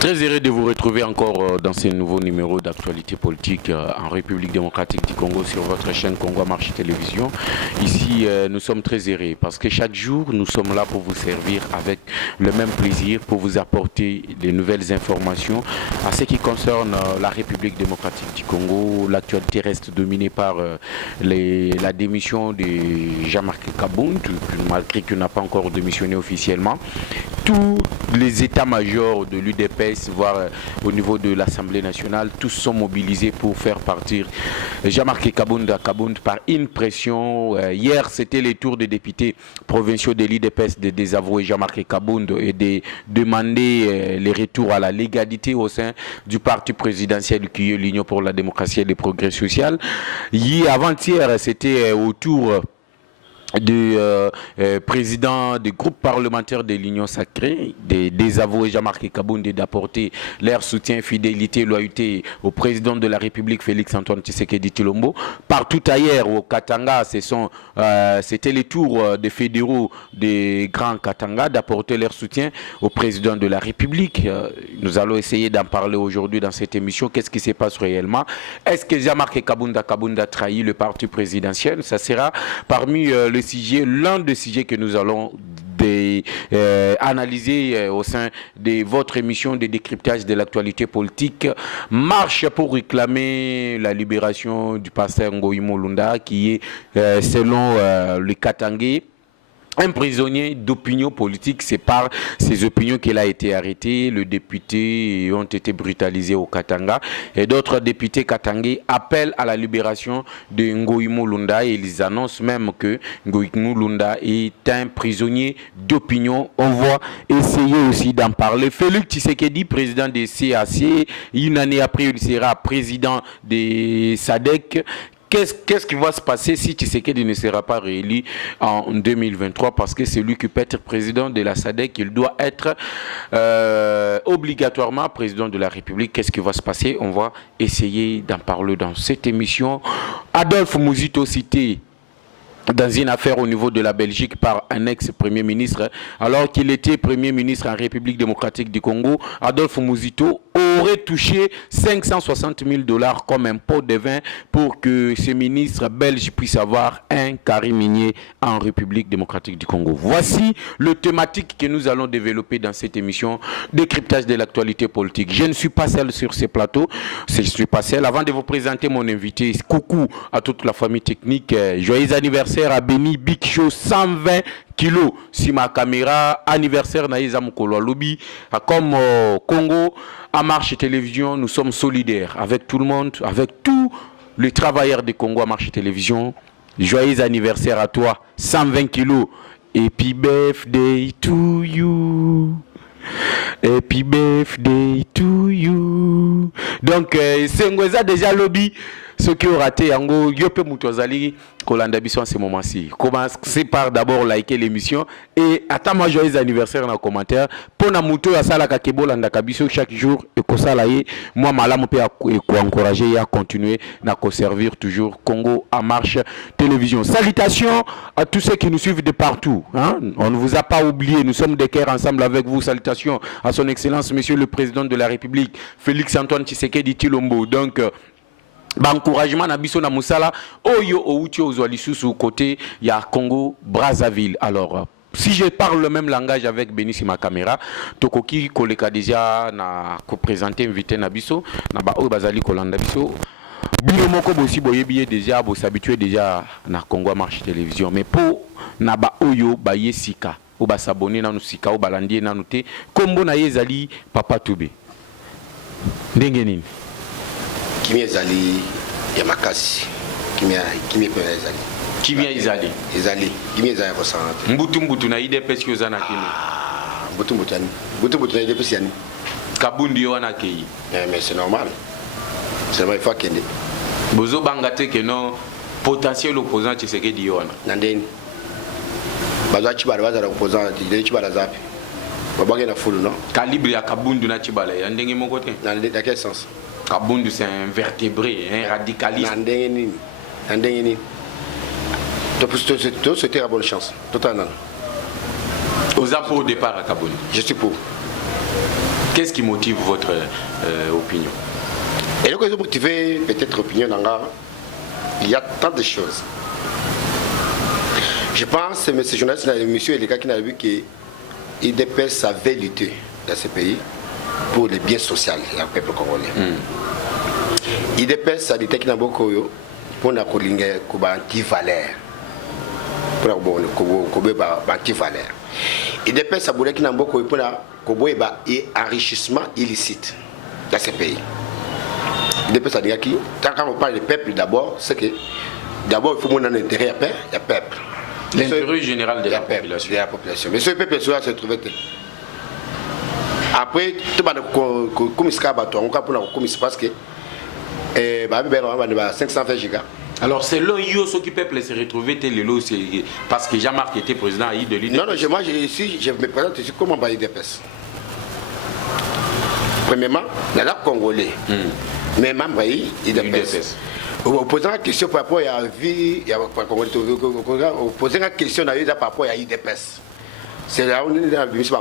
Très heureux de vous retrouver encore dans ce nouveau numéro d'actualité politique en République démocratique du Congo sur votre chaîne Congo Marche Télévision. Ici, nous sommes très heureux parce que chaque jour, nous sommes là pour vous servir avec le même plaisir, pour vous apporter des nouvelles informations à ce qui concerne la République démocratique du Congo. L'actualité reste dominée par la démission de Jean-Marc Kabound, malgré qu'il n'a pas encore démissionné officiellement. Tous les états-majors de l'UDPS, voire au niveau de l'Assemblée nationale, tous sont mobilisés pour faire partir Jean-Marc Kabound par une pression. Hier, c'était les tours des députés provinciaux de l'UDPS de désavouer Jean-Marc Kabound et de demander les retours à la légalité au sein du parti présidentiel qui est l'Union pour la démocratie et le progrès social. Avant-hier, c'était au tour du président du groupe parlementaire de l'Union sacrée, de désavouer Jean-Marc Kabound et d'apporter leur soutien, fidélité, loyauté au président de la République, Félix-Antoine Tshisekedi Tshilombo. Partout ailleurs, au Katanga, c'était les tours des fédéraux des grands Katanga d'apporter leur soutien au président de la République. Nous allons essayer d'en parler aujourd'hui dans cette émission. Qu'est-ce qui se passe réellement? Est-ce que Jean-Marc Kabound a trahi le parti présidentiel? Ça sera parmi l'un des sujets que nous allons analyser au sein de votre émission de décryptage de l'actualité politique. Marche pour réclamer la libération du pasteur Ngoïmo Lunda qui est, selon le Katangais, un prisonnier d'opinion politique. C'est par ses opinions qu'il a été arrêté. Les députés ont été brutalisés au Katanga. Et d'autres députés katangais appellent à la libération de Ngoïmo Lunda. Et ils annoncent même que Ngoïmo Lunda est un prisonnier d'opinion. On va essayer aussi d'en parler. Félix Tshisekedi, président des CAC, une année après, il sera président des SADC. Qu'est-ce qui va se passer si Tshisekedi ne sera pas réélu en 2023? Parce que c'est lui qui peut être président de la SADC, il doit être obligatoirement président de la République. Qu'est-ce qui va se passer? On va essayer d'en parler dans cette émission. Adolphe Muzito cité dans une affaire au niveau de la Belgique par un ex-premier ministre. Alors qu'il était premier ministre en République démocratique du Congo, Adolphe Muzito aurait touché 560 000 $ comme impôt de vin pour que ce ministre belge puisse avoir un carré minier en République démocratique du Congo. Voici le thématique que nous allons développer dans cette émission décryptage de l'actualité politique. Je ne suis pas seul sur ce plateau, je ne suis pas seul. Avant de vous présenter mon invité, coucou à toute la famille technique, joyeux anniversaire à Béni Big Show 120 kilos si ma caméra, anniversaire Naïza Mukolo Lobby, comme Congo à Marche Télévision, nous sommes solidaires avec tout le monde, avec tous les travailleurs de Congo à Marche Télévision. Joyeux anniversaire à toi, 120 kilos. Happy birthday to you. Happy birthday to you. Donc, c'est déjà lobby. Ceux qui ont raté, Yango, Yope Moutouazali, Kolanda Bisson en ce moment-ci. Commencez par d'abord liker l'émission et attends-moi joyeux anniversaire dans les commentaires. Pour na Moutou ya sala kakebo landa kabiso chaque jour et ko sala ye moi malamu pe ko encourager à continuer na ko servir toujours Congo à Marche Télévision. Salutations à tous ceux qui nous suivent de partout, hein? On ne vous a pas oublié, nous sommes des cœurs ensemble avec vous. Salutations à son excellence monsieur le président de la République Félix-Antoine Tshisekedi Tshilombo. Donc encouragement na biso na musala oyo outi ozwali susu côté ya Congo Brazzaville. Alors si je parle le même langage avec Béni sur ma caméra, tokoki koleka déjà na ko présenter invité na biso na ba oyo bazali kolanda biso. Bino moko bosi boyebi déjà bo s'habituer déjà na Congo Marche Télévision, mais pour na ba oyo ba yesika o ba s'abonner na nusika o balandi na noté kombo na yezali Papa Toubé. Ndenge nini? Kimia ezali ya makasi. Kimia kwa ezali. Kimia ezali. Ezali. Kimia ezali kwa sana. Mbutu na ide pesi ozana kimi. Mbutu yani. Mbutu na ide pesi yani. Kabundi yo wana kei. Mais c'est normal. C'est normal, il faut kende. Bozo bangate que non potentiel opposant Tshisekedi yo wana. Nandeni. Bazo chibala bazala opposant, ile chibala zapi. Babange na fulu non. Calibre ya Kabundi na chibala ya ndenge moko te. Dans quel sens? Kabound c'est un vertébré, un radicaliste. Nandengeni. C'était la bonne chance. Totalement. Aux apports au départ à Kabound. Je suis pour. Qu'est-ce qui motive votre opinion? Et donc, ils ont motivé peut-être l'opinion d'Anga. Il y a tant de choses. Je pense que M. journaliste, M. Elika qui n'a vu qu'IDPS avait lutté dans ce pays pour le bien social du peuple congolais. IDPS a lutté qui n'a pas pour la anti-valeur. Pour la anti-valeur. IDPS a voulu qui n'a pas pour l'enrichissement illicite dans ce pays. IDPS a dit que quand on parle du peuple d'abord, c'est que d'abord il faut mon intérêt à peuple. L'intérêt général de la population. Mais ce peuple se trouve. Après, tout le monde parce que 520 gigas. Alors c'est là où qui peuple se retrouver parce que Jean-Marc était président de l'IDPS. Non, moi je me présente ici comme un IDPS. Premièrement, dans la Congolais, mais membre IDPS. Poser la question par rapport à la vie, poser la question par rapport à l'IDPS. C'est là où on a vu ça.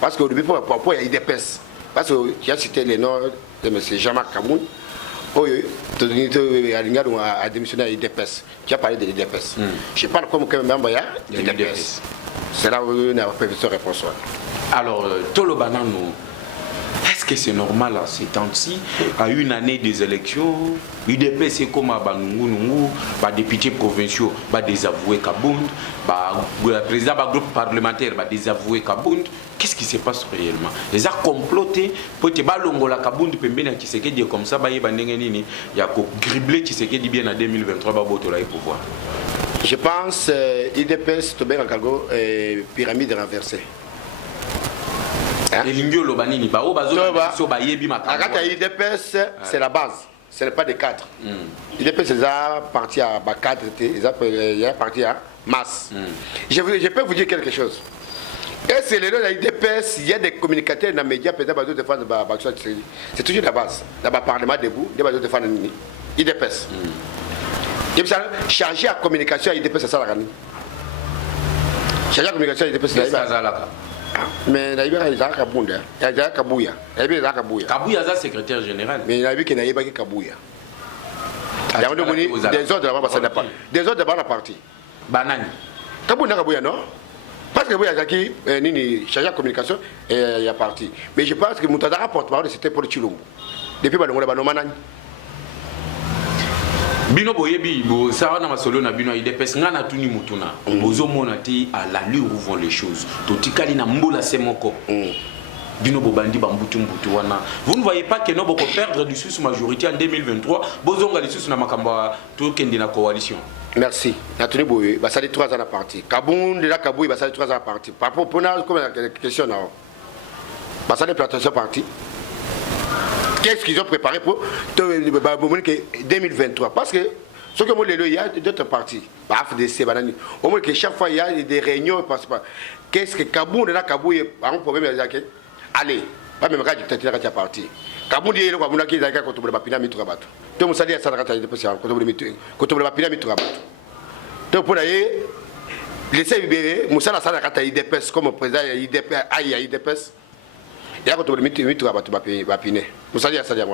Parce qu'au début, par rapport à l'IDPS, parce que j'ai cité les noms de M. Jean-Marc Kaboun, a démissionné à l'IDPS. Tu as parlé de l'IDPS. Je parle comme membre de l'IDPS. C'est là où on a fait cette réponse. Alors, Tolo Banano. Est-ce que c'est normal à ces temps-ci, à une année des élections, l'UDP c'est comme les députés provinciaux désavouer Kabound, le président du groupe parlementaire désavouer Kabound? Qu'est-ce qui se passe réellement? Les a complotés pour te balongola Kabound pembeni qui se dit comme ça, il y a criblé qui se dit bien en 2023 pouvoir. Je pense IDPS Tobé Rankago pyramide renversée. IDPS, c'est la base, ce n'est pas des cadres. IDPS, c'est parti à cadre, il a parti à masse. Je peux vous dire quelque chose. Et c'est le de l'IDPS, il y a des communicateurs dans les médias, peut-être de défendre c'est toujours la base. Dans le Parlement debout, des de défendre IDPS. Il faut changer la communication à IDPS, c'est ça la gagner. Changer la communication à IDPS, c'est ça. Mais il y a Kabunda, il y a Kabouya, il y a Kabouya. Kabouya est secrétaire général. Mais il y a qu'il n'y a pas Kabouya. Il y a des autres là-bas, ça n'a pas. Des autres là-bas, la partie. Banani. Kabouya, Kabouya, non? Parce que Kabouya, qui change la communication et il y a parti. Mais je pense que Moutadara porte-parole, c'était pour le Chilombo. Depuis, il y a Banani. Bino boyebi bo ça na masolo na bino IDPS ngana tuni mutuna bozo monati à l'allure où vont les choses totikali na mbola semoko bino bobandi bambutu mbutu wana vous ne voyez pas que nous boko perdre du sous majorité en 2023 bozo ngali sous na makamba to kendi na coalition. Merci. Natuni boye ba ça 3 ans à parti Kabound la Kabouy ba ça 3 ans à parti par rapport pour comme la question là ba ça plantation parti. Qu'est-ce qu'ils ont préparé pour 2023? Parce que ce que moi il y a d'autres partis, FDC, au moins que chaque fois il y a des réunions. Qu'est-ce que Kabound là, Kabouy a un problème? Allez, pas même quand tu es parti. Kabound il y a un qui est contre le Bapina Mitrabato. Donc vous savez ça contre le Bapina Mitrabato. Donc pour aller laisser libérer Moussa Nassana quand il IDPS comme président IDPS. Il y a un mythe à Bapiné. Vous savez, ça y a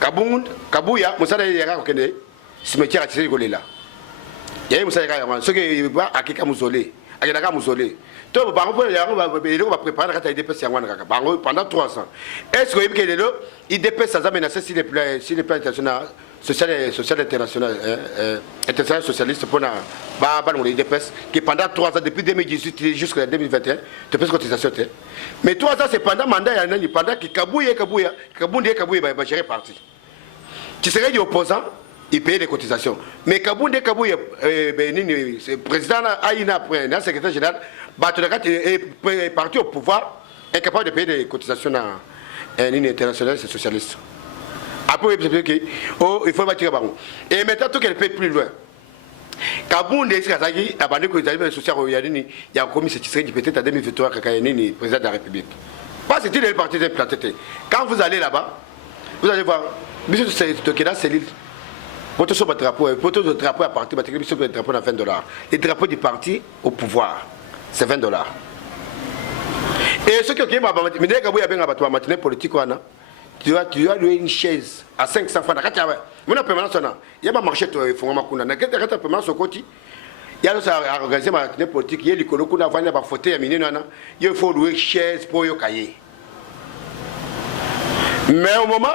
Kabound, Kabouya, vous savez, il y a un cimetière à Tissé là. Il y a un ceux qui vont à Kika Mouzolé, à Yanaka Mouzolé. Donc, on va préparer la IDPS pendant 3 ans. Est-ce que l'IDPS a menacé sur le plan international, social international, international socialiste pour l'IDPS, qui pendant 3 ans, depuis 2018 jusqu'à 2021, tu fais cotisation. Mais 3 ans, c'est pendant le mandat, pendant que Kabouya va gérer parti. Tu serais des opposants, il paye des cotisations. Mais Kabouya, le président Aïna, le secrétaire général, est parti au pouvoir, incapable de payer des cotisations à l'Union internationale socialiste. Après, il faut bâtir Baron. Et maintenant, tout qu'elle paye plus loin. Kabound est Kazaki, abandonné que les amis sociaux il y a commis ce qui serait peut-être en 2023 Kakayani, président de la République. Pas c'est une partie implanté. Quand vous allez là-bas, vous allez voir, M. Tokeda, c'est l'île. Votre drapeau à partir de drapeau à $20. Les drapeaux du parti au pouvoir, c'est $20. Et ce qui est ma matinée politique, tu dois louer une chaise à 500 francs. Il y a un marché qui est il y a un organisé ma matinée politique, il y a des colons qui ont fauteuil, il faut louer une chaise pour y cahier. Mais au moment,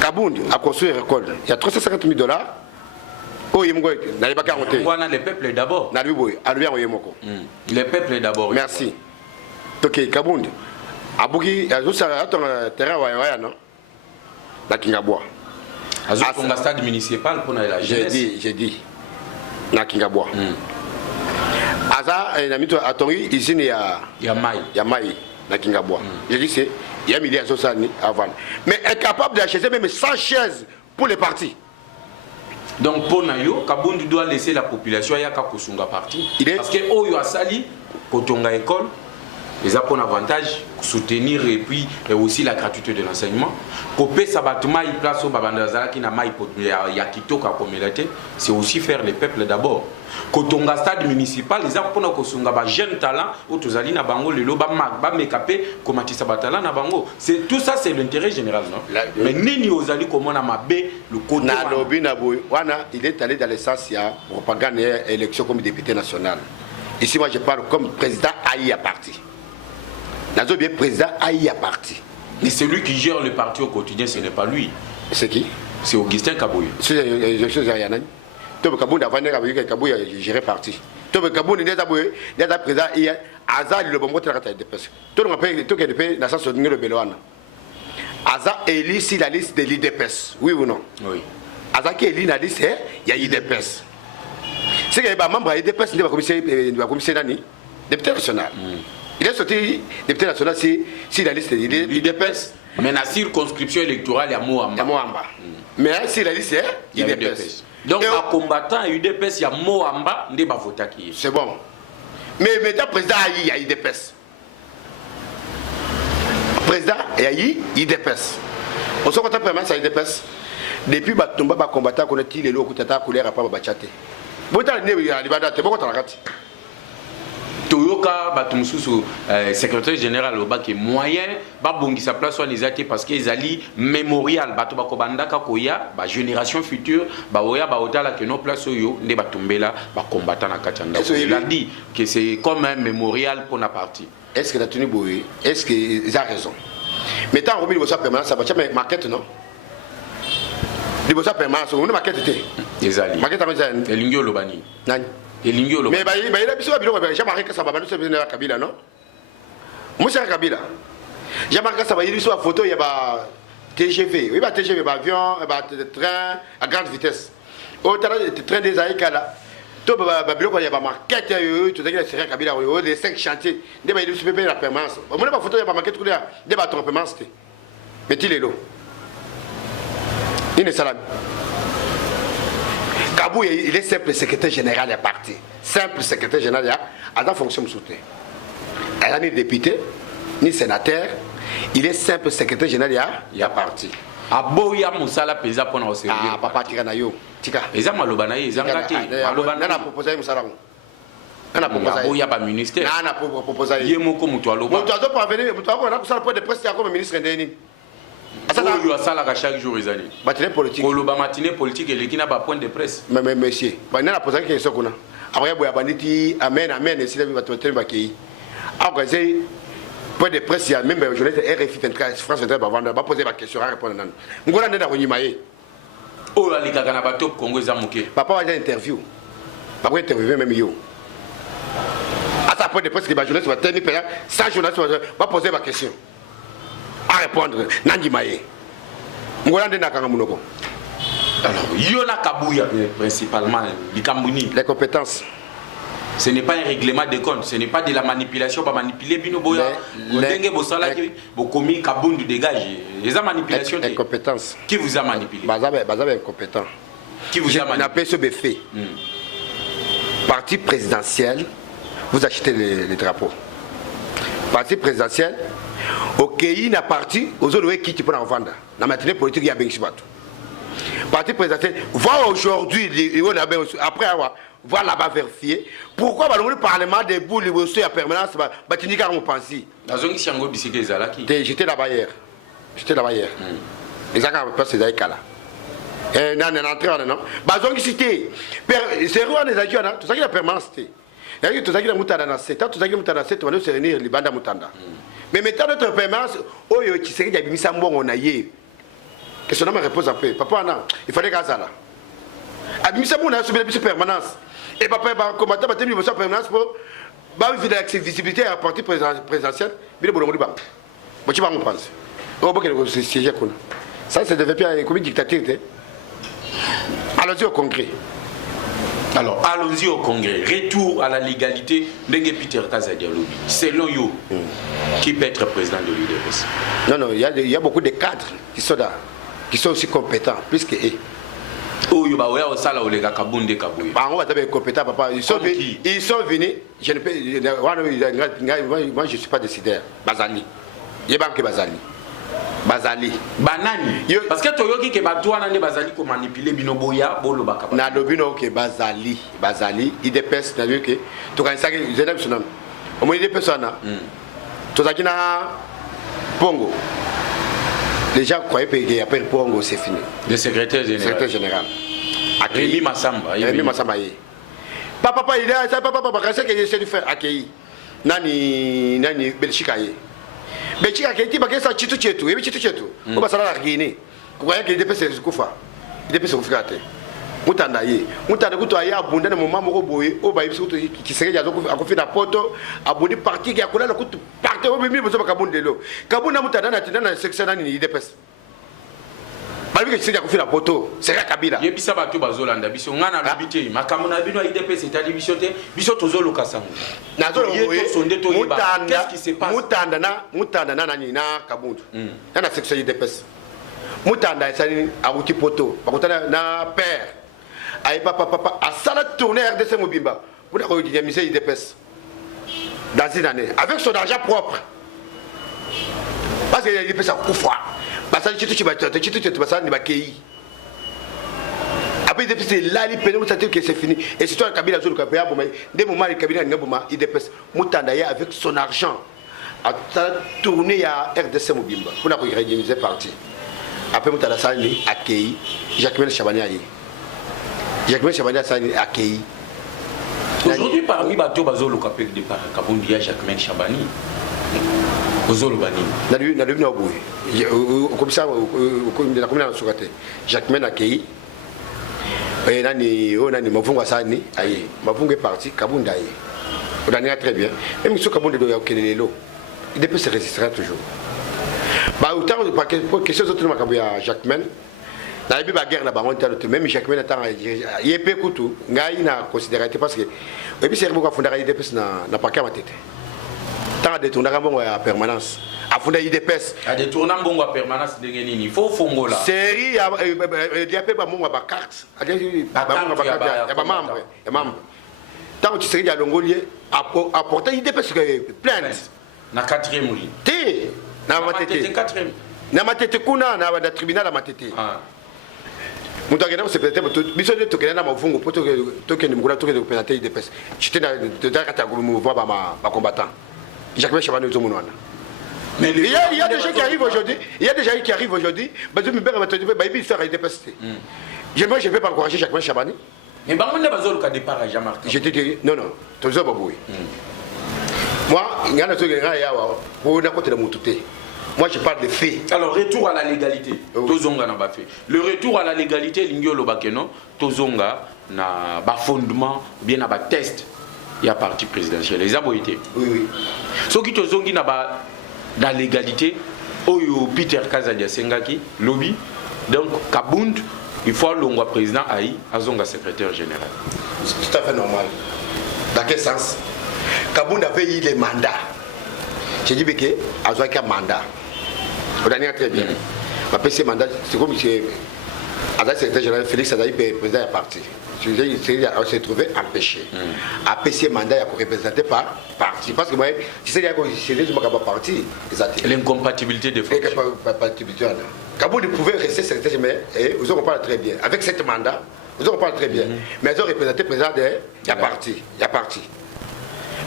Kabound a construit une école, il y a 350 000 $. Oh, il le peuple d'abord. Le peuple d'abord. Merci. Ok, Kabound. Abouki, il y a un terrain non? La Kingabois. Un stade municipal pour la jeunesse. J'ai dit. Na Kingabois. Aza, ici, il y a Maï. Na Kingabois. J'ai dit, c'est. Il y a milliers de avant. Mais incapable d'acheter même 100 chaises pour les partis. Donc pour Nayo, Kabound doit laisser la population à Kosunga parti. Parce que Oyo a sali, Kotonga école, les a un avantage, soutenir et puis aussi la gratuité de l'enseignement. Kopé Sabatuma, il place au Babandazala qui n'a pas Yakito Kakomelate, c'est aussi faire les peuples d'abord. Kotonga stade municipal, les a pour Kosunga, jeune talent, où tous allez na bango, le loba magba mekapé, komati sabatala na bango. C'est tout ça, c'est l'intérêt général, non? Mais Nini Ozali, comment on a mabé le côté. Il est allé dans le sens, il y a propagande et élection comme député national. Ici, moi, je parle comme président Aïe à parti. Nazo bien président Aïe à parti. Mais c'est lui qui gère le parti au quotidien, ce n'est pas lui. C'est qui? C'est Augustin Kabouye. C'est Tobe Kabound avant de Kabouye gérer parti. Tobe Kabound n'est pas président hier. Aza le bon côté de la DPS. Tout le monde paye tout le pays dans sa soutien le Beloana. Aza élit si la liste de l'IDPS. Oui ou non? Oui. Aza qui élit la liste, il y a l'IDPS. C'est qu'il y a un membre de l'IDPS, il va commissaire d'année, député national. Il est sorti député national si la liste de l'IDPS. Mais la circonscription électorale, il y a Moamba. Mais si la liste, il y a l'IDPS. Donc, en combattant UDPS, il y a Moamba, il y a voté qui. C'est bon. Mais maintenant, président il y a IDPS. Président il y a IDPS. On se retrouve vraiment sur IDPS. Depuis que nous avons combattu, nous avons les lots qui ont été coulés à la chatte. Vous avez dit que vous avez dit Toyoka Batumsusu, secrétaire général au bac est moyen, Babongi sa place soit les athées parce qu'ils allient mémorial, Batobako Bandaka Koya, génération future, Baoya Baotala que nos places yo, ne Batumbela, combattant à Kachanda. Il a dit que c'est comme un mémorial pour la partie. Est-ce que la tenue Boé, est-ce qu'ils ont raison? Mais tant que vous avez permanent, ça va être maquette, non? Les beaux permanents, on a maquette. Les alliés. Maquette à Mazan. Et l'Ingyo Lobani. Mais il a besoin de j'ai marqué ça, c'est Kabila, non? Moi, c'est Kabila. J'ai marqué ça, il y a une photo, il y a TGV. Oui, TGV, avion, train à grande vitesse. Au train des Aïkala. Tout il y a marquette, tout ça, Kabila, les 5 chantiers. Il y a la permanence. On n'a pas photo, il y a marqué tout là. Il y a la permanence. Mais il est là. Il est salam. Kabou, il est simple secrétaire général du parti. Simple secrétaire général, il a la fonction de soutien. Il n'est ni député, ni sénateur. Il est simple secrétaire général du parti. Aboya Moussala Pesa pour nous servir. Ah, papa Tiranayo. Tika. Ils ont malobanaï, ils ont raté. Malobanaï a proposé Moussala. On a proposé. Aboya pas ministère. On a proposé. Yemoko Moutoualoba. Moutoualo pas venir. Moutoualo on a pour le point de presse comme ministre indéni. Il y a ça chaque jour, les amis. Matinée politique. Pour le matinée politique, il y a un point de presse. Mais monsieur, il y a posé une question. Après, il y a banditi, amen, amen, et si vous avez un bakei. Après, point de presse, il y a même un journaliste RFI 24, France 24, il va poser la question, répondre. Je vais aller à Ronimaye. Oh, la Liga Ganabato, Congo Zamouké. Papa va dire interview. Papa va interviewer même yo. À sa point de presse, le journaliste va tenir, sans journaliste va poser la question. À répondre, Nandi Maye. Alors, Yona Kabouya, principalement, les compétences. Ce n'est pas un règlement de compte, ce n'est pas de la manipulation, pas manipuler Binoboya. Vous commis Kabound dégage. Les manipulations. Les compétences. Qui vous a manipulé? Bazabe incompétent. Qui vous a manipulé? On appelle ce BF. Parti présidentiel, vous achetez les drapeaux. Parti présidentiel, ok, il a parti aux autres qui tu peux en vendre. Dans la matinée politique, il y a bien Parti présidentiel, va aujourd'hui, après avoir va là-bas vérifier. Pourquoi le Parlement des boules et aussi à permanence, tu dis qu'on pense. J'étais là-bas hier. J'étais là-bas hier. Les gens qui passent des là. Et non, non. Bazon qui cité. C'est roi des agios, tout ça qui est la permanence. Tout ça qui est moutanda dans 7 ans, tout ça qui est moutanda dans 7 ans, on va se réunir les bandes à moutanda. Mais maintenant, notre permanence, oh, tu sais qu'il y a mis ça, on a yé. Que son nom me repose un peu. Papa, non, il fallait qu'à ça là. Abimisa Mouna a subi la permanence. Et papa, combattant, il a une permanence pour la visibilité à la partie présidentielle. Il a dit bon, tu vas me penser. Ça, c'est devenu comme une dictature. Allons-y au Congrès. Alors, allons-y au Congrès. Retour à la légalité de Peter Kazadialobi. Selon vous, qui peut être président de l'UDPS? Non, il y a beaucoup de cadres qui sont là, qui sont aussi compétents, plus que eux. Oh, il y a aussi les Kabunde Kabouye. On va être compétents, papa. Ils sont venus. Je ne peux, moi, je ne suis pas décideur. Bazali. Il y a pas que Bazali. Bazali. Banani. Parce que Toyoki qui batouana ne Bazali ko manipuler binoboya bolo bakaba. Na dobino ke Bazali. Bazali. Il dépêche na que to kan ça que je n'aime son nom. Au moins il dépêche na. To ça qui na Pongo. Les gens croyaient qu'il appelle Pongo, c'est fini. Le secrétaire général. Secrétaire général. Rémi Massamba. Rémi Massamba. Papa, il a ça, papa, quand c'est qu'il essaie de faire accueillir. Nani Belgique. Belgique a été bagué ça, Chitu Chetu. Et Chitu Chetu. On va s'en aller à Guinée. Vous voyez qu'il dépasse les Koufa. Il dépasse les Koufa. Mutanda ye. Mutanda kuto aya abunda na mama moko boye. O ba ibiso qui serait ya zoko akofi na poto. Abodi parti qui a kola na kutu. Parti o bimi bozo bakabundelo. Kabunda mutanda na tinda na section na ni dépasse. Malgré que c'est à la poto, c'est la Kabila. Et puis ça va tout bazolanda, biso ngana lubité, makamona bino IDP c'est-à-dire bisoté, biso tozolo kasango. Nazo qu'est-ce qui se passe? Mutanda na nani na Kabundu. Na na section IDP. Mutanda sani abuti poto, bakotana na père. Ay papa a sala tourner RDC Mobimba. Pour la dynamiser IDP. Dans une année avec son argent propre. Parce que l'IDP ça coûte froid. Après c'est là que c'est fini. Et c'est toi le Kabila Zulu Kabila des moments le Kabila Ngaboma il dépasse Mutandaya avec son argent a tourné à RDC Mobimba pour la réaliser parti. Après Mutanda Sani accueilli Jacqueline Chabani ayi. Jacqueline Chabani Sani accueilli. Aujourd'hui parmi bateau bazolo kapek de Kabundi Jacqueline Chabani. Comme ça, la commune a sauté. Jacques Mena Kei, et Nani, Mavunga Sani, aïe, Mavunga est parti, Kabunda aïe. On en est très bien. Même si Kabunda doit y avoir il peut se résister toujours. Bah, autant, pour quelque chose d'autre, Jacques Mena, dans la guerre là-bas, même Jacques Mena, il est peu couteau, il a considéré parce que, et puis c'est beaucoup à fonder, il dépasse n'a pas qu'à ma tête. Tant de tourner à permanence. À fonder IDPS. À des tournants bon à permanence de Guénini. Il faut fongo là. Série, il y a pas mon carte. Il y a membre. Tant que tu serais à l'ongolier, apporter IDPS plainte. Na quatrième oui. Té. Na matete. Quatrième. Na matete kuna na tribunal à matete. Mutagena c'est peut-être biso de tokena na mafungo poto tokena mukula tokena penalty IDPS. J'étais dans kata mouvement ba combattant. Jacques Chabani au Zomonwana. Mais il y a des gens qui arrivent aujourd'hui. Il y a des gens qui arrivent aujourd'hui. J'aimerais, je ne vais pas encourager Jacques Chabani. Mais on ne va pas départ à Jean-Marc. Je te dis, non, tu as besoin. Moi, il y a un truc qui moi, je parle de faits. Alors, retour à la légalité. Tozonga n'a pas fait. Le retour à la légalité, l'Indiolo Bakeno, Tozonga n'a pas fondement, bien n'a pas test. Il y a parti présidentiel. Les aboïtés. Oui. Ce qui Tozongi n'a pas la légalité, Oyo Peter Kazadia Sengaki, lobby, donc Kabund, il faut l'ongwa président Aïe, Azonga secrétaire général. C'est tout à fait normal. Dans quel sens? Kabund avait eu les mandats. J'ai dit que Azonga a un mandat. On a dit très bien. Ma PC mandat, c'est comme si Azonga secrétaire général Félix Azaï président est parti. On s'est trouvé empêché. APC mandat est représenté par parti. Parce que moi, tu sais, c'est pas parti. L'incompatibilité des fonctions. Kaboul pouvait rester secrétaire général et vous en parlez très bien. Avec ce mandat, Ils ont parlé très bien. Mais ils ont représenté le président de parti. Il y a parti.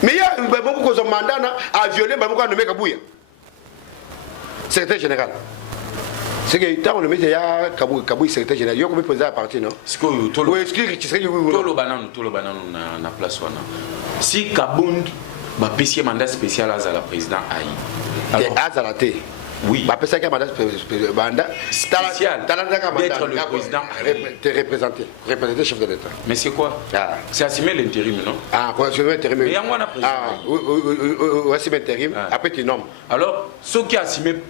Mais il y a beaucoup de mandat à violer, beaucoup à nommer Kabouya. Secrétaire général. C'est que tant on le met, il y a Kabouya secrétaire général. Il y a combien de présidents à parti, non? Oui, excusez-moi. Tout le banane na place. Si Kabound va payer un mandat spécial à la président Aïe. Azalaté. Oui. Bah, ça mandat spécial. D'être le président. Représenter chef de l'État. Mais c'est quoi? C'est assumer l'intérim, non? Ah, pour assumer l'intérim. Mais il y a moi la président. Ah, oui, assumer l'intérim. Après, tu nommes. Alors, ceux qui assument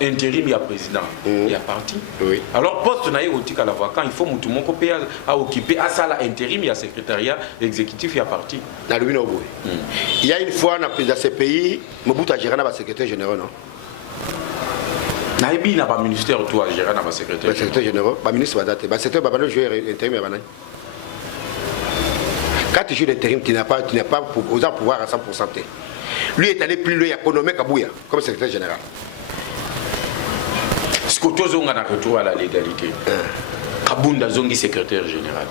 intérim, il y a président, il y a parti. Oui. Alors, poste n'a eu à la voix. Quand il faut que tout le monde à occuper à ça l'intérim, il y a secrétariat exécutif, il y a parti. Il y a une fois dans ces pays, Mobutu a géré un secrétaire général, non? Il n'y a pas de ministère tout à gérer dans le secrétaire général. Le ministre va dater. Le secrétaire va jouer l'intérim. Quand tu joues l'intérim, tu n'as pas osé pouvoir à 100%. Lui est allé plus loin, il a nommé Kabouya comme secrétaire général. Ce que tous ont un retour à la légalité. Kabounda Zongi secrétaire général.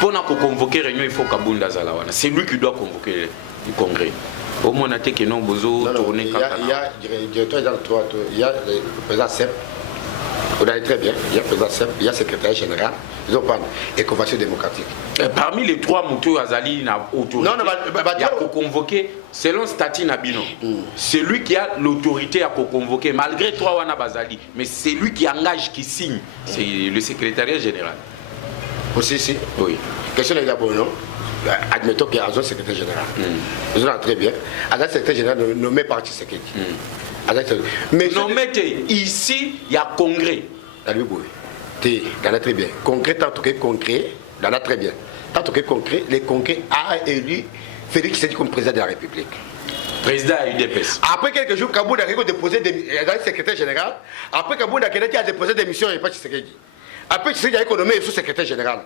Pour convoquer réunion, il faut Kabounda Zalawana. C'est lui qui doit convoquer le congrès. Au moins, on a que non, tourner. Il y a directeur dans le 3, il y a le président SEP. On a très bien. Il y a le président SEP, il y a le secrétaire général. Ils ont pas et convention démocratique. Parmi les trois moutons, Azali n'a autorité. Il y a convoqué selon statut Nabino. C'est lui qui a l'autorité à convoquer, malgré trois Wana Bazali. Mais c'est lui qui engage, qui signe. C'est le secrétariat général. Aussi, si. Oui. Question de d'abord, non? Admettons qu'il y a un secrétaire général. Ils ont très bien. Un secrétaire général nommé par Tshisekedi. Mais nommé ici, il y a congrès. Il y a très bien. Congrès, tant que congrès, il y en a très bien. Tant que congrès, les congrès a élu Félix Tshisekedi comme président de la République. Président à UDPS. Après quelques jours, Kabounda a déposé le secrétaire général. Après Kabounda a déposé des missions et pas Tshisekedi. Après Tshisekedi a nommé le secrétaire général.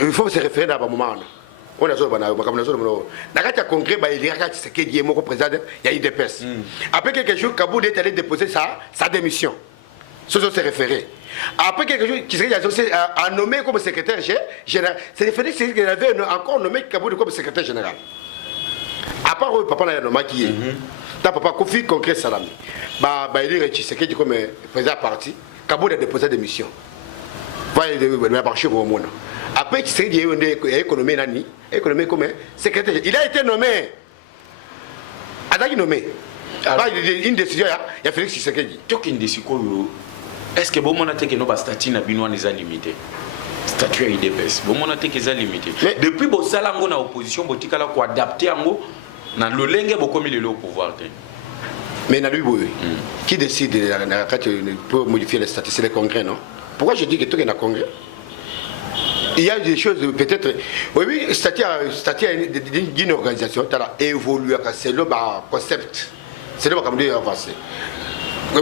Il faut se référer dans un moment. On a un congrès, il y a un président, il y a UDPS. Après quelques jours, Kabounda est allé déposer sa démission. Ce sont ses référés. Après quelques jours, Tshisekedi a nommé comme secrétaire général. C'est Félix Tshisekedi qui avait encore nommé Kabounda comme secrétaire général. À part papa n'a nommé qui est. Papa Kofi Congrès Salami. Il est Tshisekedi comme président parti. Kabounda a déposé des missions. Après, Tshisekedi a économé Nani, économé comme secrétaire. Il a été nommé. Adaki nommé. Une décision, il y a Félix Tshisekedi. Une décision. Est-ce que bon monate que nos statut na binois les a limités? Statut à IDPS. Bon monate que les limité. Depuis bon salango na opposition botika la ko adapter ango na le lenge bo comme il est au pouvoir. Mais na lui qui décide pour modifier les statuts, c'est le congrès, non? Pourquoi je dis que tout est dans le congrès? Il y a des choses peut-être. Oui, statut d'une organisation, tu as évolué, c'est le concept. C'est le comme dire avancé.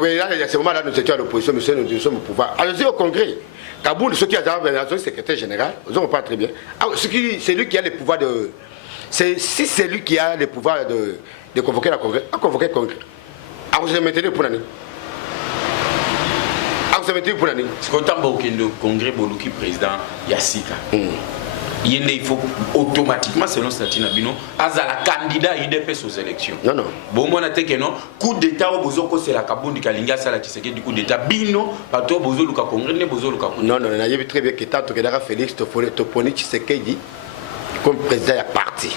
Mais là, à ce moment-là, nous étions à l'opposition, nous sommes au pouvoir. Alors, c'est au congrès. Kaboul, ceux qui ont secrétaire général, ils n'ont pas très bien. C'est lui qui a le pouvoir de. Si c'est lui qui a le pouvoir de convoquer le congrès, à convoquer le congrès. Alors, vous maintenez pour l'année. C'est quand on a le congrès Boluki président Yassika. Il faut automatiquement, selon le statut Nabino, Azala candidat IDPS aux élections. Non, non. Bon, moi, je non. Coup d'État au Bozoko, c'est la Kabound Kalinga, ça la Tshisekedi du coup d'État. Bino, pas toi, Bozo Luka Congrès, ne Bozo Luka Congrès. Non, non, il y a très bien que tant que Félix Toponi Tshisekedi comme président à parti.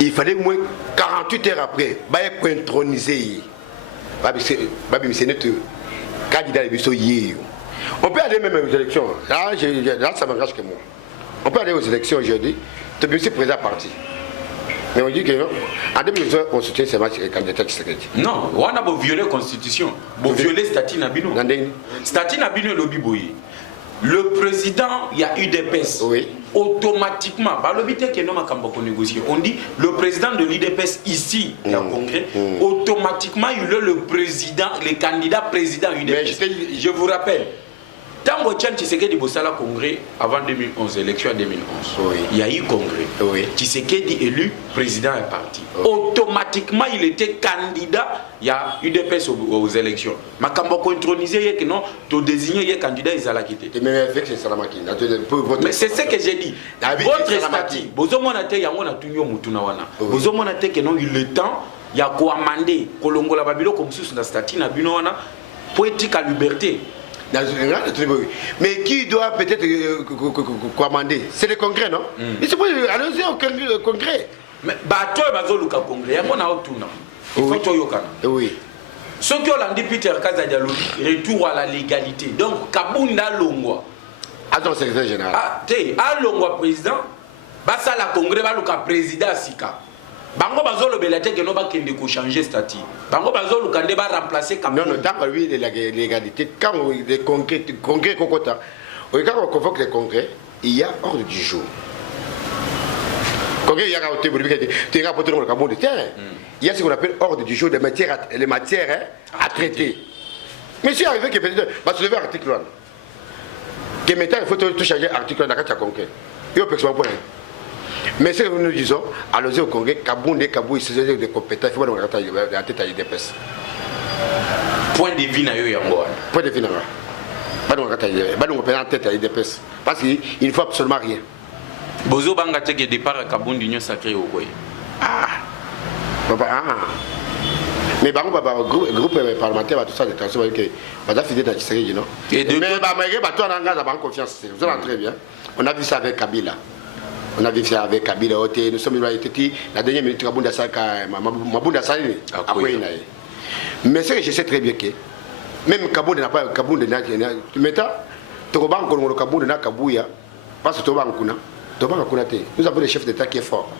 Il fallait au moins 48 heures après, il faut introniser. Babi, c'est notre candidat de on peut aller même aux élections. Là, ça m'engage que moi. On peut aller aux élections aujourd'hui. Tu es président parti. Mais on dit que non. En 2020, on soutient ces matchs et candidat Tshisekedi. Non, on a violé la constitution. On violé le statut Nabino. Statut Nabino le Biboui. Le président, il y a UDPS. Oui. Automatiquement, on dit le président de l'UDPS ici, dans le congrès, automatiquement il est le président, le candidat président UDPS. Je vous rappelle, Tango Tchan Tshisekedi Bossala Congrès avant 2011, élection en 2011. Oui. Il y a eu congrès. Oui. Tshisekedi élu, président est parti. Oui. Automatiquement, il était candidat. Il y a eu des personnes aux élections. Mais quand on intronisé, que non, tu désigné les candidats, ils allaient quitter. Mais c'est ce que j'ai dit. Votre statut, Bozomonate Yangona Tunyo Mutunawana. Bozomonate que non, il est temps, il y a quoi amender, Kolongo la Babilo comme sous la statut, Nabunoana, poétique à liberté. Mais qui doit peut-être commander? C'est le congrès, non? Mais c'est pour aller au congrès. Mais toi, tu as le congrès, il y a un tournant. Il faut que tu oui. Ce qui ont dit Peter Kazadialo, retour à la légalité. Donc, Kabunda Longwa. Attends, secrétaire général. Ah, Longwa président, Bassa la congrès, va le président Sika. Bango bazolo belate que no ba kende ko changer statut. Bango bazolo kande ba remplacer comme non dans lui la légalité quand les congrès kokota. Quand on convoque les congrès, il y a ordre du jour. Congrès il y a côté tu rapportes le Cameroun de terre. Il y a ce qu'on appelle ordre du jour des matières les matières à traiter. Mais si arrivé que peut-être va se lever article 1. Que maintenant il faut tout changer article 1 dans le congrès. Il peut pas. Mais ce que nous disons, allons-y au congrès, Kaboundé, Kabou, il s'agit de compétences, il faut regarder la tête à l'IDPS. Point de vue na yo yango. Point de vue na yo. Pas de regarder la tête à l'IDPS. Parce qu'il ne faut absolument rien. Bozo banga teke départ à Kaboundé Union Sacrée au Koye. Mais par exemple, groupe parlementaire, tout ça, de transport, on a fini dans Tshisekedi, non? Mais toi, on a confiance, vous allez très bien. On a vu ça avec Kabila. On a vu ça avec Kabila, nous sommes la dernière minute, Mabunda Sali, mais c'est que je sais très bien que même Kaboundé n'a pas Kaboundé, maintenant, Togoban, Kaboundé n'a Kabouya, parce que Togoban Kuna, nous avons des chefs d'État qui est fort.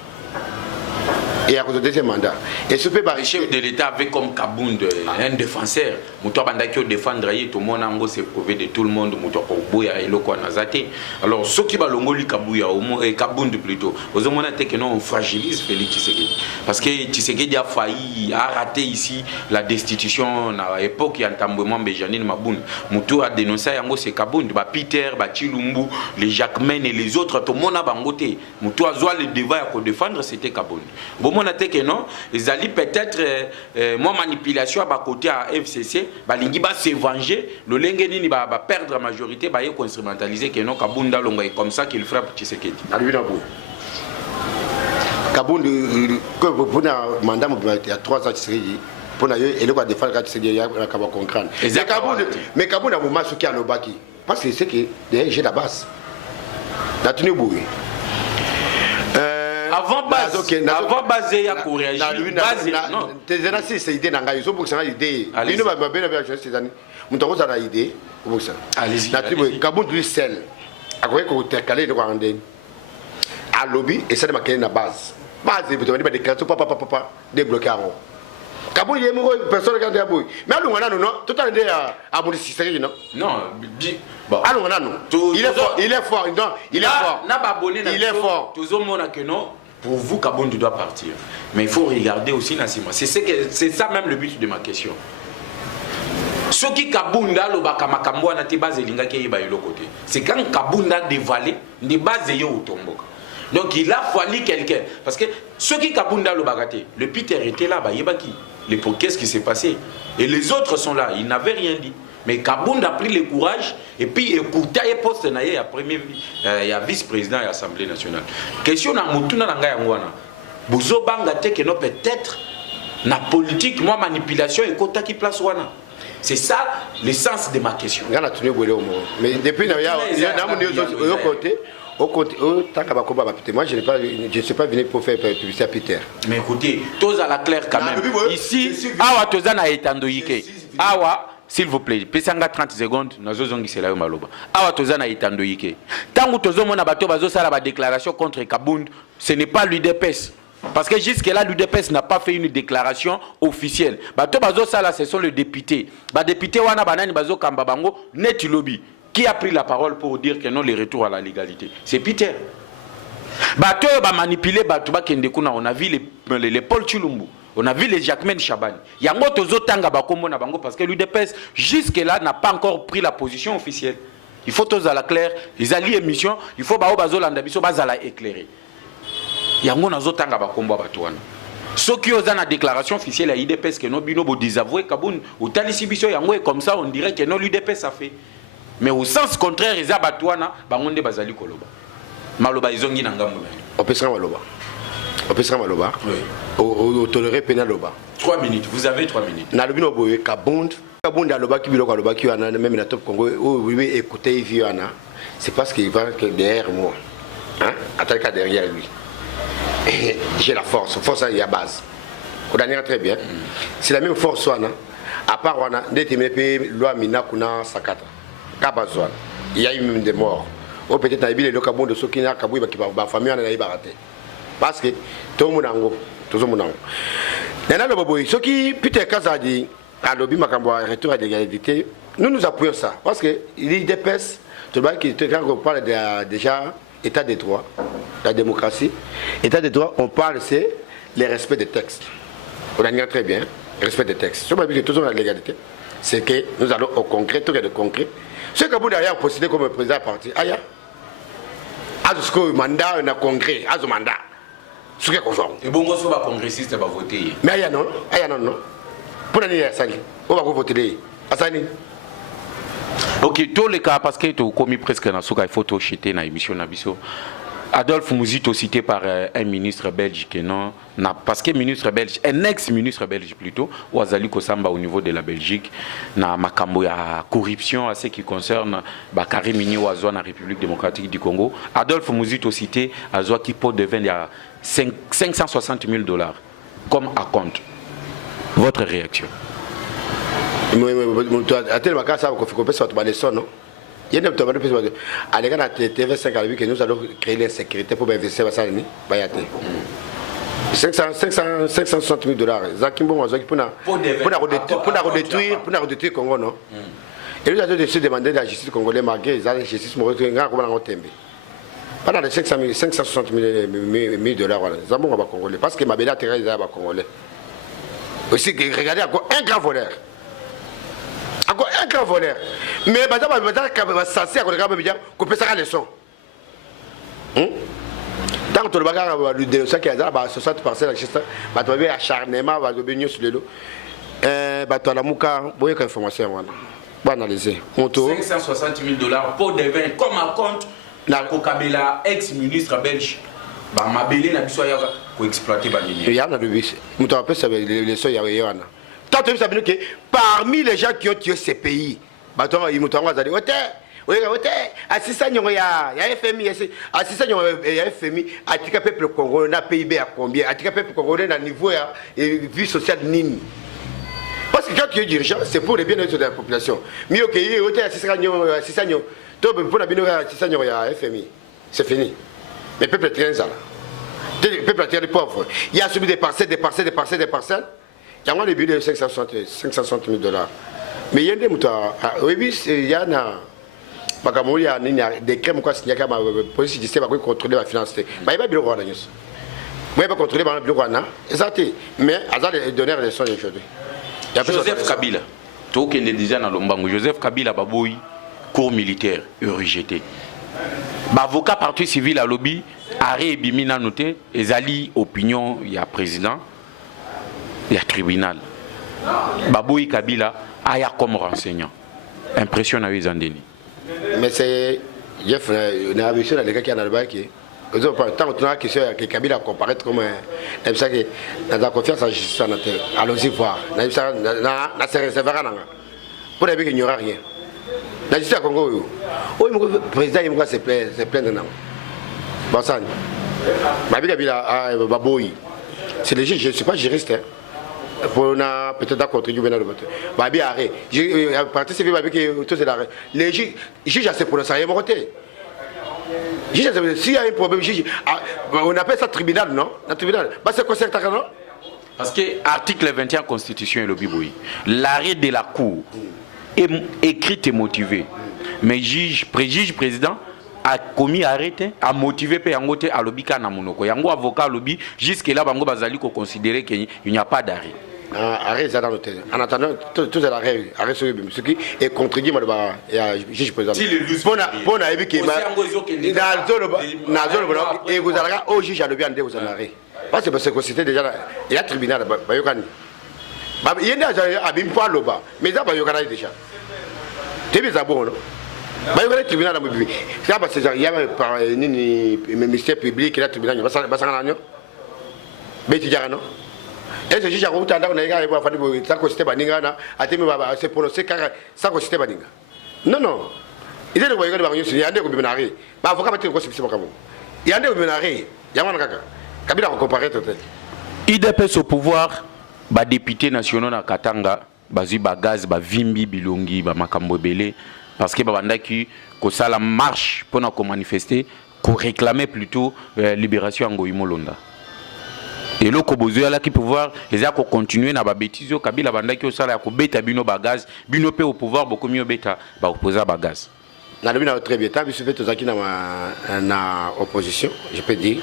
Et à cause du deuxième mandat. Et ce peut le chef de l'État avait comme Kabound un défenseur. Moutoua Bandakio défendre, tout le monde a s'est prouvé de tout le monde. Moutoua Kouboya et Loko Nazate. Alors, ceux qui balongoli Kabouya, et Kabound plutôt, aux hommes que non, on fragilise Félix Tshisekedi. Parce que Tshisekedi a failli, a raté ici la destitution à l'époque, il y a un tambouement Benjamin Maboun. Moutoua a dénoncé c'est Kabound, Peter, Chilumbu, les Jacquemin et les autres, tout le monde a bangoté. Moutoua a le devoir à défendre, c'était Kabound. Mon attaque que non, ils allaient peut-être mon manipulation à côté à FCC, balingi va se venger, le lengeni va perdre la majorité, va y instrumentaliser que non Kabunda Longa comme ça qu'il frappe Tshisekedi. Kabunda, pour un mandat il y a 3 ans Tshisekedi, pour un et le quoi défendre Tshisekedi il y a Kabunda comprendre. Mais Kabunda vous marche qui a le baki, parce que c'est que j'ai la base. La tenue bouée. Avant base, il y a pour réagir. Non, c'est idée n'anga ils ont beaucoup ça idée. Ils ne va pas bien avec ces années. Mon temps ça a idée. Allez-y. Kabund lui seul. À quoi qu'on te calé de Rwandais. À lobby et ça de marquer la base. Base de peut des cartes papa débloquer en haut. Kabund il est mort personne regarde à bout. Mais allons là non tout en idée à mon système non. Non, bon. Allons là non. Il est fort, non, il est fort. N'a pas abonné il est fort. Tous au monde que non. Pour vous, Kabound doit partir. Mais il faut regarder aussi Nassima. C'est ça même le but de ma question. Ce qui Kabunda le bakamakambo na te base linga ke iba yelo côté. C'est quand Kabunda dévalé, ne base yo utomboka. Donc il a fallu quelqu'un parce que ce qui Kabunda le bagaté, le Peter était là, bah yebaki. Qu'est-ce qui s'est passé? Et les autres sont là, ils n'avaient rien dit. Mais Kabound a pris le courage et puis écoutez et poste na il y a premier il y a vice-président de l'Assemblée nationale. Question na mutuna na ngai ngwana. Bozo banga te que no peut-être na politique moi manipulation et kota qui place wana. C'est ça l'essence de ma question. Mais depuis il y a côté au côté moi je ne suis pas venu pour faire publicité à Peter. Mais écoutez, tous à la claire quand même. Ici awa tozana etandoyike. Awa s'il vous plaît, pesanga 30 secondes, nazo zongi c'est là maloba. Awa tozana etandoyike. Tango tozomona bato bazo sala ba déclaration contre Kabound, ce n'est pas l'UDPS. Parce que jusque-là, l'UDPS n'a pas fait une déclaration officielle. Bato bazo sala, ce sont les députés. Ba député wana banani bazo kamba bango net lobby. Qui a pris la parole pour dire que non les retours à la légalité? C'est Peter. Bato ba manipuler bato ba kende kuna, on a vu les Paul Chilumbu. On a vu les Jacquemin Chabani. Yango tozo tanga bakombo na bango parce que l'UDPS jusque-là n'a pas encore pris la position officielle. Il faut tous à la claire, ils allient émission, il faut bao bazolanda biso bazala éclairer. Yango nazotanga ba kombo batwana. Ceux qui ont une déclaration officielle à l'IDPS que nos bino bo désavoué Kaboun ou talisi biso yango comme ça on dirait que non l'IDPS a fait. Mais au sens contraire ils abatwana bangonde bazali koloba. Maloba izongi na ngambo. Opesra maloba. Opesra maloba. Oui. Au toléré penaloba. 3 minutes, vous avez 3 minutes. Na lobino boye Kabund aloba ki biloko aloba ki wana même na top Congo oui écoutez Viana. C'est parce qu'il va que derrière moi. Hein? Attaque derrière lui. J'ai la force il y a base. On a très bien. C'est la même force wana. À part wana ndete loi mina kuna sakata. Kabazwana. Il y a eu même des morts. Ou peut-être na bile le Kabund de Sokina Kabou ba famille na ibarate. Parce que tout le monde tout le monde. Nana le boboy ce qui Peter Kazadi a lobby makambo retour à l'égalité. Nous appuyons ça parce que l'IDPS tout le monde qui quand on parle de déjà état de droit, la démocratie, état de droit, on parle c'est le respect des textes. On a très bien, le respect des textes. Ce qui est toujours la légalité, c'est que nous allons au concret, tout est de concret. Ce que vous d'ailleurs possédez comme président parti, aya, azusko mandat, on a congrès, azu mandat. Ce qui est conforme. Et bon, on va congressiste va voter. Mais aya non. Pour l'année Asani, on va voter. Asani. Ok, tous les cas, parce que tu as commis presque dans ce cas, il faut tout jeter dans l'émission Nabiso. Adolphe Mouzito cité par un ministre belge qui non, parce que ministre belge, un ex-ministre belge plutôt, Ouazali Kosamba au niveau de la Belgique, na makambo ya corruption à ce qui concerne Bakary Mini Ouazoua dans la République démocratique du Congo. Adolphe Mouzito cité Azoua qui peut devenir 560 000 $ comme à compte. Votre réaction? Attends, ça va faire ça va leçon, non? Il y a des personnes qui ont TV5 que nous allons créer l'insécurité pour investir dans ça. 560 000 $. Zakimbo pour détruire le Congo, non? Et nous avons décidé de demander la justice congolaise malgré la justice mauricaine. Pendant les 560 000 $, parce que ma belle a tiré les Congolais. Aussi, regardez encore un grand voleur. Encore un grand voleur. Mais madame va censé à regarder bien couper ça leçon. Tant que le bagage va lui dénoncer qu'il y a 60 parcelles à trouver acharnement va devenir sur le dos. Bato la muka boye ka information wana. Ba analyser. 560 000 $ pour devenir comme à compte la Kokabela ex-ministre belge. Ba mabele na biso ya ko exploiter ba ligne. Il y a na devis. Muto appelle ça les soins ya wana. Tant que ça veut dire que parmi les gens qui ont tué ces pays, bato il muto ngazali ote assistant ya FMI assistant ya FMI atika peuple congolais na PIB à combien atika peuple congolais na niveau ya vie sociale nini. Parce que quand tu es dirigeant, c'est pour le bien-être de la population. Mieux que y ote assistant to pour la bino assistant ya FMI. C'est fini. Mais peuple tient ça. Le peuple tient les pauvres. Il y a subi des parcelles. Il y a le budget de 560 000 $. Mais il y a des moutons. Oui, il y a des crèmes qui signé comme police judiciaire pour contrôler la finance. Il y a des bureaux de news. Moi, je contrôler le bureau. Exactement. Mais à les donner les leçons aujourd'hui. Joseph Kabila. Tout qui est déjà dans l'ombango. Joseph Kabila Baboui, cours militaire, rejeté. Avocat parti civil à lobby, arrêt bimina noté, ezali opinion, il y a président, il y a tribunal. Baboui Kabila aya comme renseignant. Impression à Wizandeni. Mais c'est Jeff, on a vu ça les gars qui en a le bac. Tant que question que Kabila comparaît comme un ça que dans la confiance en justice en terre. Allons-y voir. Na ça na se réservera nanga. Pour les qu'il n'y aura rien. La justice à Congo. Oh le président il me se plaindre non. Bassan. Babi Kabila Baboui. C'est le juge, je ne suis pas juriste hein. Pour peut-être contribuer dans le vote. Babi arrêt. J'ai participé Babi que tout c'est l'arrêt. Les juges à se prononcer à voter. S'il y a un problème, on appelle ça tribunal, non? Le tribunal. C'est quoi c'est non? Parce que l'article 21 Constitution est le biboui. L'arrêt de la Cour est écrit et motivé. Mais président a commis arrêté, a motivé pe yangote à l'obika na monoko. Yango avocat lobby jusque là bango bazali ko considérer qu'il n'y a pas d'arrêt. arrêt ça dans l'hôtel. En attendant, tout est l'arrêt sur ce qui est contribué à juge président. Pour na ebi ke na zone et vous allez au juge à le bien de vous en arrêt. Parce que c'était déjà il y a tribunal ba yokani. Ba yenda abim pa loba, mais ça ba yokana déjà. T'es bien bon non? Ba yokana tribunal ba bibi. Ça parce que il y a par ni ministère public la tribunal ba sanga nanyo. Beti jara non? Et ce juge a route à la nègre et va faire des ça costait baninga na atemi baba c'est pour c'est car ça costait baninga. Non non. Il est le voyage de Bagno il y a des gouvernements. Ba avocat battre ko c'est pas il y a des gouvernements. Yamana kaka. Kabila on comparer tout. IDPS au pouvoir ba député national na Katanga bazui ba gaz ba vimbi bilongi ba makambo belé parce que ba bandaki ko sala marche pour ko manifester ko réclamer plutôt libération Ngoyi Molonda. Et le Kobozo là qui pouvoir les a continuer na ba bêtise Kabila bandaki osala ko beta bino ba gaz bino pe au pouvoir beaucoup mieux beta ba opposer ba gaz. Na le très bien tant biso fait tozaki na opposition je peux dire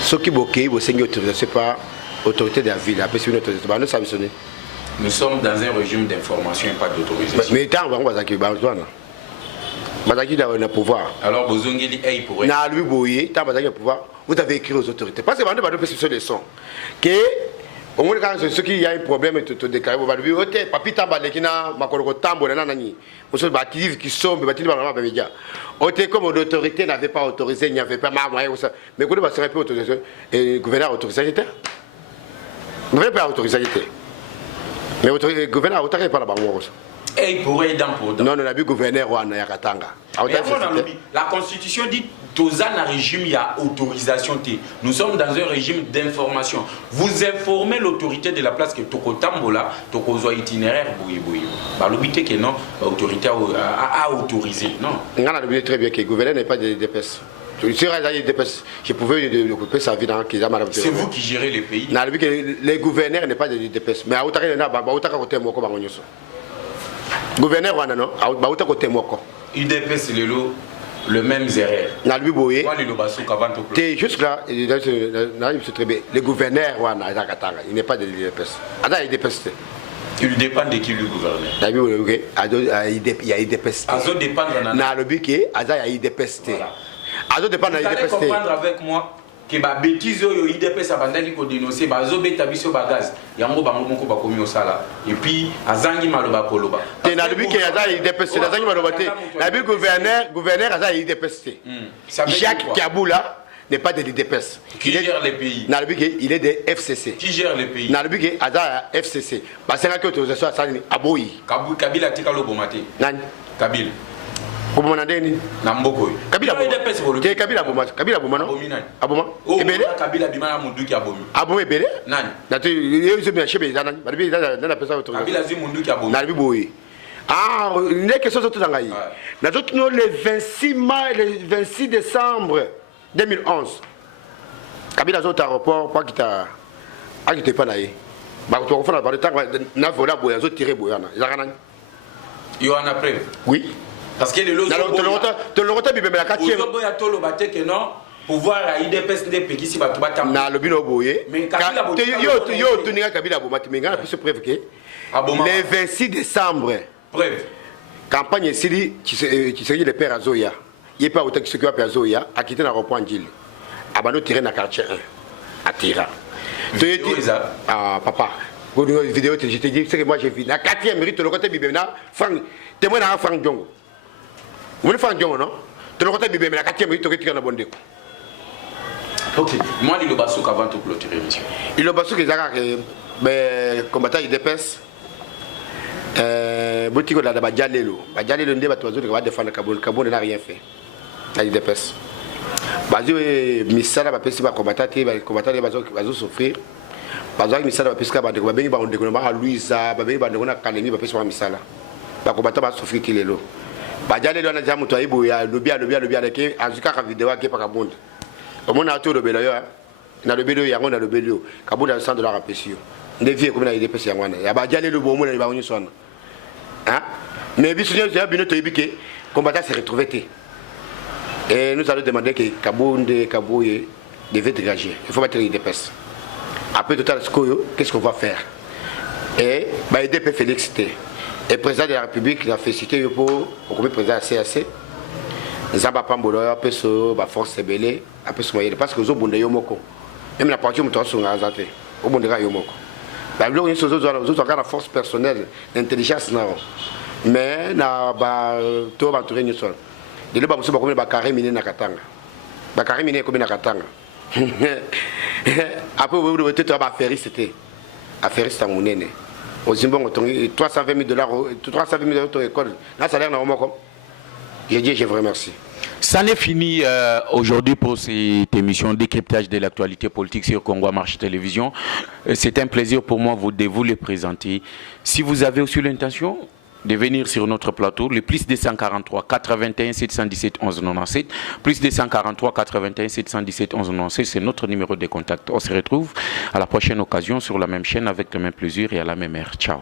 ceux qui bloquent vous seigneur autorisation par autorité de la ville après c'est une autorisation ba nous ça sonner. Nous sommes dans un régime d'information et pas d'autorisation. Mais tant on va bazaki ba zwana. Bazaki dans le pouvoir. Alors Bozongeli ay pour na lui boyer tant bazaki le pouvoir. Vous avez écrit aux autorités. Parce que vous avez fait des sons. Que, au moins, quand ceux qui y a un problème, tu déclares, vous allez dire, papi tamba lekina, makoro tambo, nanani. Vous savez, bâtis qui sont, bâtis dans la média. Comme l'autorité n'avait pas autorisé, il n'y avait pas moyen, mais vous devez pas autorisé. Et le gouverneur a autorisé, j'étais. Vous n'avez pas autorisé, j'étais. Mais le gouverneur a autorisé par la banque. Et il pourrait dans pour non, on a vu gouverneur Rwanda Yakatanga. La constitution dit dans un régime il y a autorisation. Nous sommes dans un régime d'information. Vous informez l'autorité de la place que Toko Tambola, Toko Zoa itinéraire Bouy. Bah l'obité que non, l'autorité a autorisé. Non. On a vu très bien que le gouverneur n'est pas de DPS. Je pouvais occuper sa vie dans le c'est vous qui gérez le pays. On a vu que le gouverneur n'est pas de DPS. Mais à Outaka, il y a un côté moko bangonyoso. Gouverneur Rwanda non, à Outaka côté moko. IDPS le même erreur. Na lui boye. T'es juste là, très bien. Le gouverneur Rwanda il n'est pas de l'IDPS. Ada IDPS. Il dépend de qui le gouverneur. Il y a IDPS. Azo dépend de na le biké, Ada IDPS. Azo dépend de IDPS. Vous allez comprendre avec moi que ba bêtise yo IDPS abandaki ko dénoncer ba zo beta biso ba gaz yango bango moko ba komi osala et puis azangi maloba koloba te na lubi ke aza IDPS azangi maloba te na bi gouverneur aza IDPS Jacques Kabula n'est pas de l'IDPS qui gère les pays na lubi ke il est de FCC qui gère les pays na lubi ke aza FCC ba senga ke autorisation asani aboyi Kabila tika lobomate nani Kabila Comment on a dit Namboko. Kabila Boma. Kabila Boma. Kabila Boma non? Aboma. Ebele. Kabila Bima Mundu qui abomi. Aboma Ebele? Nani? Natu yeux bien chebe danani. Baribi dans la personne autour. Kabila Zi Mundu qui abomi. Nalibi boy. Ah, n'est que ça tout dans gaï. Natu nous le 26 décembre 2011. Kabila zot aéroport pas qui t'a qui pas naï. Ba to fa na ba temps na vola boya zot tirer boyana. Zakana. Yo en après. Oui. Parce que le lot de l'autre bibé la 4e boya tolo baté que non pouvoir à IDPS de peki si batu batam na le bino boye mais Kabila yo tuninga Kabila Boma timinga plus preuve que le 26 décembre preuve campagne Sili qui serait le père Azoya il pas autant que ce que père Azoya a quitté l'aéroport Njili abano tiré na quartier 1 à Tira ah papa pour une vidéo je te dis c'est que moi j'ai vu la 4e mérite le côté bibé na Frank témoin na Frank Diongo. Vous voulez faire un dion, non? Tu le côté bébé, mais la 4e minute, tu es en bonne déco. Ok. Moi, il y a le basouk avant de clôturer, monsieur. Il y a le basouk qui est un combattant IDPS. Boutique de la Badjalelo. Badjalelo, il va défendre le Kaboul. Kaboul n'a rien fait. La IDPS. Bazou et Missala, va passer par combattant, va souffrir. Bazou et Missala, va passer par combattant, va Louisa, va passer par Missala. Va combattant, va souffrir qu'il est là. Bajale do na jamu to ibu ya lobia ke azuka ka video ke pa kabunda omona to lobelo yo na lobelo yango na lobelo kabunda $100 apesio ndevie ko na IDPS yango na ya bajale lo bomo na ba onyo sona hein mais biso ya bino to ibike combattant s'est retrouvé et nous allons demander que Kabunde Kaboye devait dégager il faut mettre IDPS après tout à l'heure qu'est-ce qu'on va faire Et EDP Félix T. Et président de la République, il a félicité pour le président de la CAC. Zamba Pambolo, après la force rebelle, après ce moyen, parce que les autres Yomoko. Même la partie où nous sommes azate, au Bondera Yomoko. Nous avons la force personnelle, l'intelligence. Mais nous avons tout entouré. Nous avons Bakari Mine Nakatanga. Bakari Mine comme Nakatanga. Après, vous avez été à Ferris, c'était. À Ferris, c'était à Mounene. Au Zimbabwe, 320 000 $, ton école. Là, ça a l'air normalement. Je dis, je vous remercie. Ça n'est fini aujourd'hui pour cette émission décryptage de l'actualité politique sur Congo Marche Télévision. C'est un plaisir pour moi de vous les présenter. Si vous avez aussi l'intention de venir sur notre plateau, le plus 243 81 717 11 97, plus 243 81 717 11 97, c'est notre numéro de contact. On se retrouve à la prochaine occasion sur la même chaîne avec le même plaisir et à la même heure. Ciao.